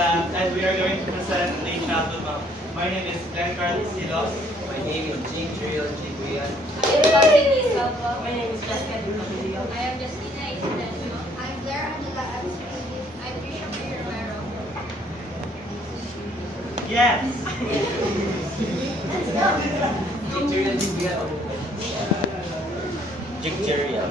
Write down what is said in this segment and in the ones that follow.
and we are going to present the childhood map. My name is Glenn Carl Silos. My name is Jing Trill Jiguyan. I am Lucy Salva. My name is Jessica Ducapilio. I am Justina Isidesio. I'm Blair Angela Absini. I'm Trisha Marie Romero. Yes! Jing Trill Jiguyan. Jig Trill.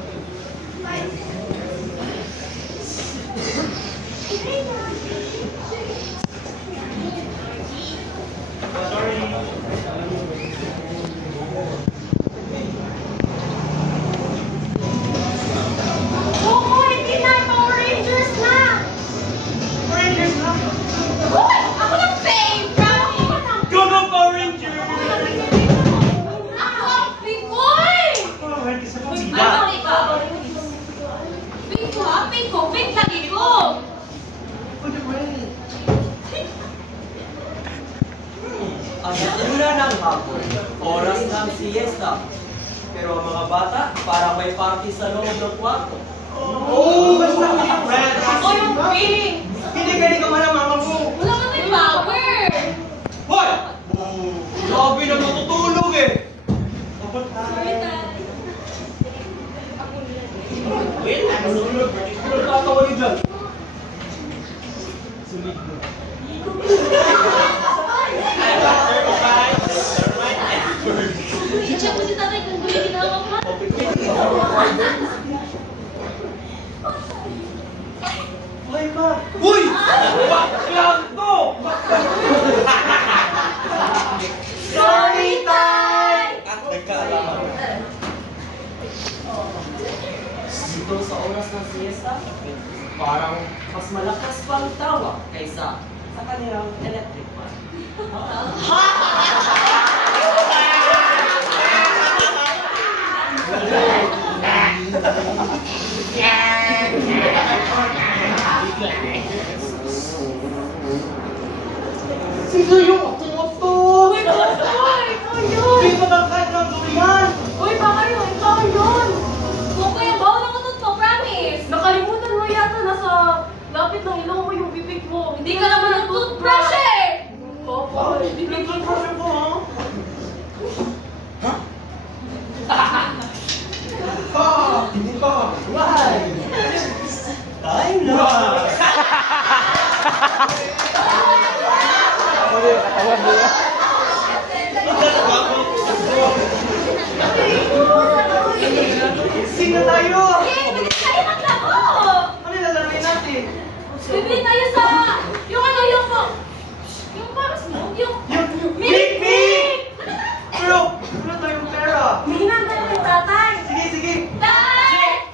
Ang una ng hapon, oras ng siesta. Pero ang mga bata, para may party sa loob ng kwarto. Oh! Basta friend! Ako yung pink! Hindi ka man ang mama mo! Wala ka may power! Hoy! Grabe na matutulog eh! Sorry, Tay. Wait, ano nulog? Particular tatawa niyo dyan. Sulit mo. I-check mo si tatay kung gulo ginawa ka. Hoy, ma! Uy! Baklang to! Sorry, Tay! Nagkaalaman. Dito sa oras ng siesta, parang mas malakas pang tawa kaysa sa kanilang electric fan. Sino yung otot? Uy, baka ikaw yun! Hindi mo na kahit lang gawin! Uy, baka yun! Ikaw yun! Kung kaya bawal ang utot mo, promise! Nakalimutan mo yata nasa lapit ng ilong mo yung bibig mo. Hindi ka naman nag-toothbrush eh! Papa, bibig mo. Nagkakaroon ko, ha? Hindi pa! Why? Time na! Sing na tayo! Eh, bilis tayo maglaro! Ano yung lalaroin natin? Bibili tayo sa... Yung ano, yung... Yung paros mo? Yung... Picnic! Pero, wala tayong pera. Hihingan tayo kay tatay! Sige, sige. Tay!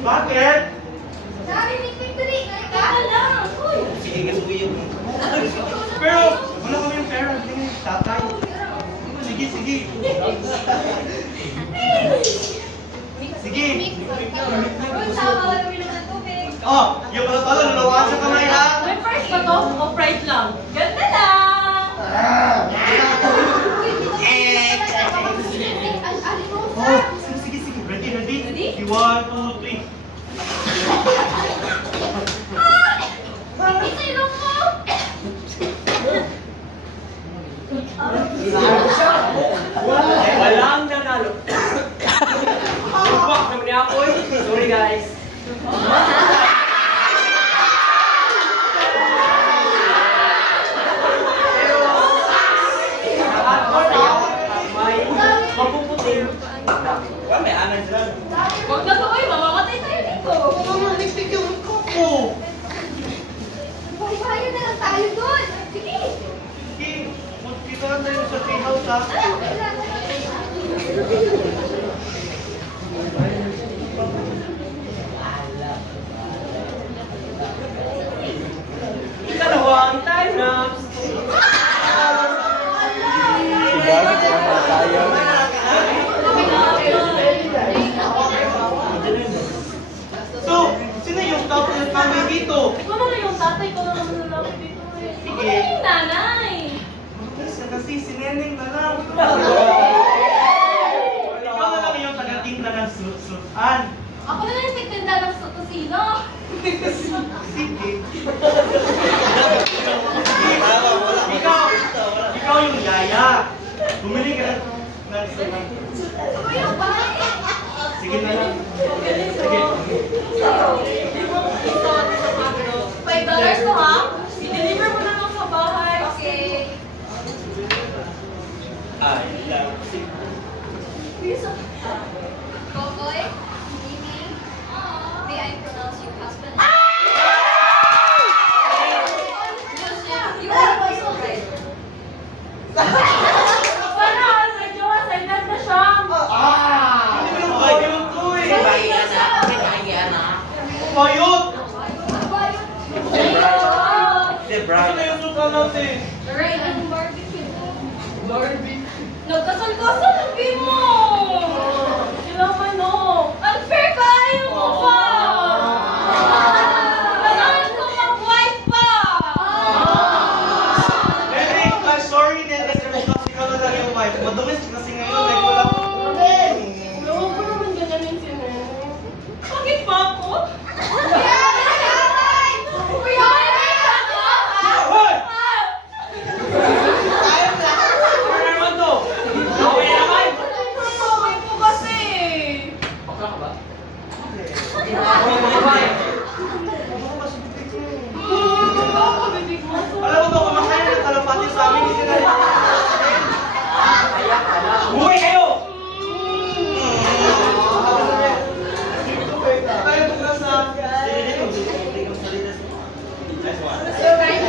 Bakit? Sabi ni Victory, Teka lang! Uy! Sige, kasuyo mo. Pero, wala kami yung pera. Sige, tatay. Sige, sige. Sige. Oh, yung pala pala, lalawasan sa kamay ha. May price ba to? O price lang? Ganda lang! Oh, sige, sige, sige. Ready, ready? Ready? 1, 2, 3. Ito yung mo! Walang nanalo. Bubak naman niya ako eh. Sorry guys. Lahat ko sa'yo, may mapuputing. Well, may anan sila. Huwag na to, oy! Mamamatay tayo dito! Mamamalistik yung mukha ko. Bayo na lang tayo doon. Sige. Sige, magkita na tayo sa treehouse ha. Ikalawang time lapse. So, sino yung couple ng family dito? Ikaw naman yung tatay ko naman lalaki dito eh. Ikaw Sige. naman yung nanay. Kasi Sino? Ikaw yung yaya. Bumili ka ng suman. Ako yung bahay. Sige na lang. Sige. Hindi mo ito sa pagro. $5 to ha? I-deliver mo na lang sa bahay. Okay. I love you. Kokoy, Mimi, may I pronounce your husband? You are my right. Paano? Medyo silent na siya. Hindi mo yung bayot ko eh. Bayot! Ano na yung suka natin? Right, ang barbecue. Nagkasal-kasal ang game mo! Ilang ano? Unfair kayo mo pa! Kailangan ko mag-wife pa! Eric, I'm sorry na ikaw na lang yung wife. Madumis kasi ngayon like wala. Huwag ko naman ganyanin si Nene. Bakit pa ako? Alam mo ba kumakain ng kalapati sa amin? Hindi na rin. Buhay kayo! Tayo bukas na.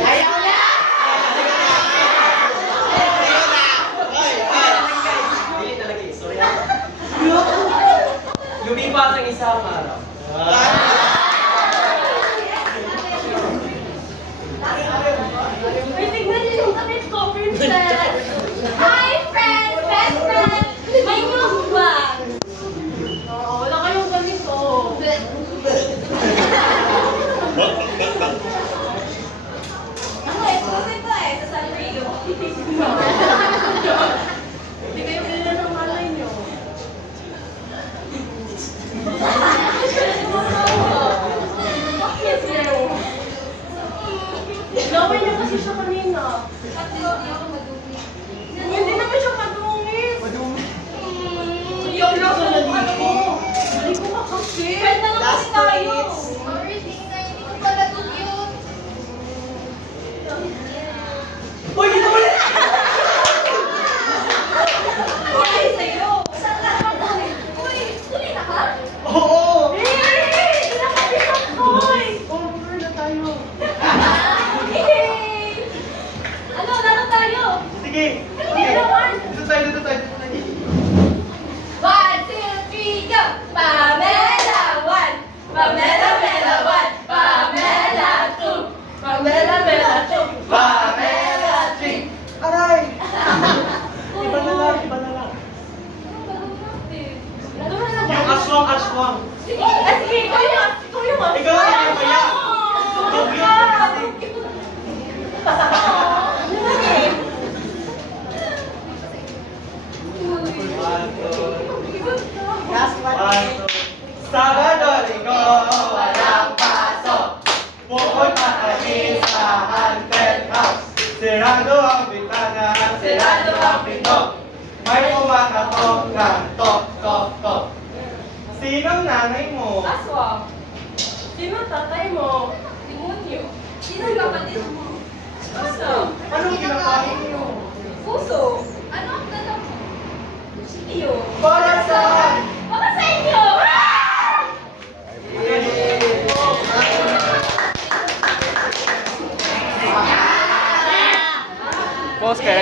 Ayaw na! Dili talaga eh, sorry. Lumipas ang isang araw. Ay, tignan niyo yung damit ko, princess! Hi, friends! Best friend! May news ba? Oo, wala kayong ganito. Ano, exclusive to eh, sa Sanrio. Hindi kayo kilala ng malay niyo. Bakit yun? Laway niya kasi siya kanina. Hindi naman siya madungis. Yung lang sa ano mo. Balik ko ka kasi. Kahit na lang kasi tayo. Sorry, tingnan, hindi ko pala to cute. Uy, dito ulit! Ay, sa'yo. Saan ka naman? Uy, tuloy na ka? Oo! Kinakabisan ko eh. Over na tayo. Yay! Ano, laro tayo. Sige. Sige naman. Dito tayo. 1, 2, 3, go! Pamela 1, Pamela Mela 1, Pamela 2, Pamela Mela 2, Pamela 3. Aray! Iba na lang. Yung aswang. Sige, ikaw yung Ikaw yung kaya. Sabado, Linggo, walang pasok. Pupunta kami sa haunted house. Sirado ang bintana, sirado ang pinto. May kumakatok na tok. Sinong nanay mo? Aswang. Sino tatay mo? Demonyo. Sino yung kapatid mo? Puso. Anong kinakain niyo? Puso. Ano ang dala mo? Iyo. Para saan? Baka sa inyo! Post ka.